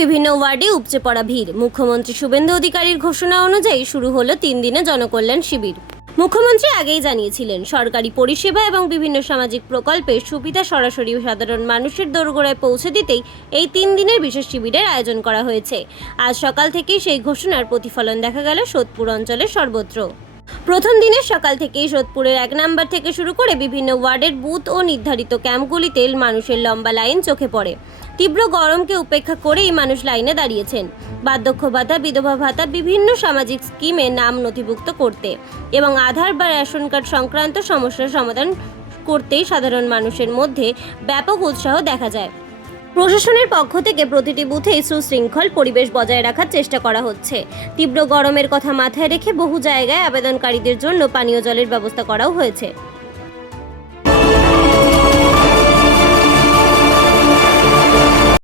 বিভিন্ন ওয়ার্ডে উপচে পড়া ভিড়। মুখ্যমন্ত্রী শুভেন্দু অধিকারীর ঘোষণা অনুযায়ী শুরু হলো 3 দিনের জনকল্যাণ শিবির। মুখ্যমন্ত্রী আগেই জানিয়েছিলেন, সরকারি পরিষেবা এবং বিভিন্ন সামাজিক প্রকল্পের সুবিধা সরাসরি সাধারণ মানুষের দোরগোড়ায় পৌঁছে দিতেই এই 3 দিনের বিশেষ শিবিরের আয়োজন করা হয়েছে। আজ সকাল থেকেই সেই ঘোষণার প্রতিফলন দেখা গেল সোদপুর অঞ্চলের সর্বত্র। প্রথম দিনের সকাল থেকেই সোদপুরের 1 নম্বর থেকে শুরু করে বিভিন্ন ওয়ার্ডের বুথ ও নির্ধারিত ক্যাম্পগুলিতে মানুষের লম্বা লাইন চোখে পড়ে। তীব্র গরমকে উপেক্ষা করেই মানুষ লাইনে দাঁড়িয়েছেন বার্ধক্য ভাতা, বিধবা ভাতা, বিভিন্ন সামাজিক স্কিমে নাম নথিভুক্ত করতে এবং আধার বা রেশন কার্ড সংক্রান্ত সমস্যার সমাধান করতেই সাধারণ মানুষের মধ্যে ব্যাপক উৎসাহ দেখা যায়। প্রশাসনের পক্ষ থেকে প্রতিটি বুথেই সুশৃঙ্খল পরিবেশ বজায় রাখার চেষ্টা করা হচ্ছে। তীব্র গরমের কথা মাথায় রেখে বহু জায়গায় আবেদনকারীদের জন্য পানীয় জলের ব্যবস্থা করাও হয়েছে।